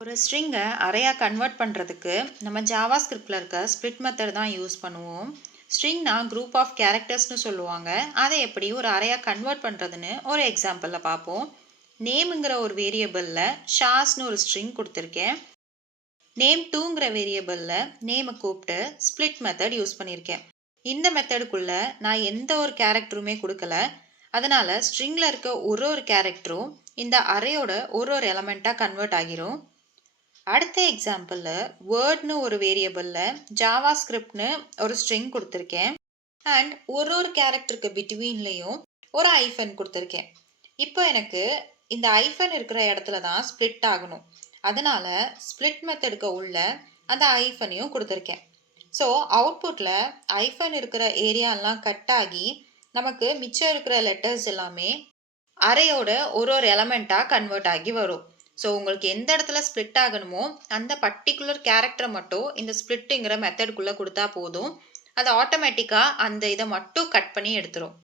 ஒரு ஸ்ட்ரிங்கை அரையாக கன்வெர்ட் பண்ணுறதுக்கு நம்ம ஜாவா ஸ்கிரிப்டில் இருக்க ஸ்ப்ளிட் மெத்தட் தான் யூஸ் பண்ணுவோம். ஸ்ட்ரிங்னா குரூப் ஆஃப் கேரக்டர்ஸ்னு சொல்லுவாங்க. அதை எப்படி ஒரு அரையாக கன்வெர்ட் பண்ணுறதுன்னு ஒரு எக்ஸாம்பிளில் பார்ப்போம். நேமுங்கிற ஒரு வேரியபிளில் ஷாஸ்னு ஒரு ஸ்ட்ரிங் கொடுத்துருக்கேன். நேம் 2ங்கிற வேரியபிளில் நேமை கூப்பிட்டு ஸ்ப்ளிட் மெத்தட் யூஸ் பண்ணியிருக்கேன். இந்த மெத்தடுக்குள்ளே நான் எந்த ஒரு கேரக்டருமே கொடுக்கல. அதனால் ஸ்ட்ரிங்கில் இருக்க ஒரு கேரக்டரும் இந்த அரையோட ஒரு எலமெண்ட்டாக கன்வெர்ட் ஆகிரும். அடுத்த எக்ஸாம்பிளில் வேர்ட்னு ஒரு வேரியபிளில் ஜாவா ஸ்கிரிப்ட்னு ஒரு ஸ்ட்ரிங் கொடுத்துருக்கேன். அண்ட் ஒரு கேரக்டருக்கு பிட்வீன்லேயும் ஒரு ஐஃபன் கொடுத்துருக்கேன். இப்போ எனக்கு இந்த ஐஃபன் இருக்கிற இடத்துல தான் ஸ்ப்ளிட் ஆகணும். அதனால் ஸ்ப்ளிட் மெத்தடுக்கு உள்ள அந்த ஐஃபனையும் கொடுத்துருக்கேன். ஸோ அவுட்புட்டில் ஐஃபன் இருக்கிற ஏரியாலாம் கட் ஆகி நமக்கு மிச்சம் இருக்கிற லெட்டர்ஸ் எல்லாமே அரையோட ஒரு எலமெண்ட்டாக கன்வெர்ட் ஆகி வரும். ஸோ உங்களுக்கு எந்த இடத்துல ஸ்ப்ளிட் ஆகணுமோ அந்த பர்டிகுலர் கேரக்டரை மட்டும் இந்த ஸ்ப்ளிட்டுங்கிற மெத்தடுக்குள்ளே கொடுத்தா போதும். அது ஆட்டோமேட்டிக்காக அந்த இதை மட்டும் கட் பண்ணி எடுத்துரும்.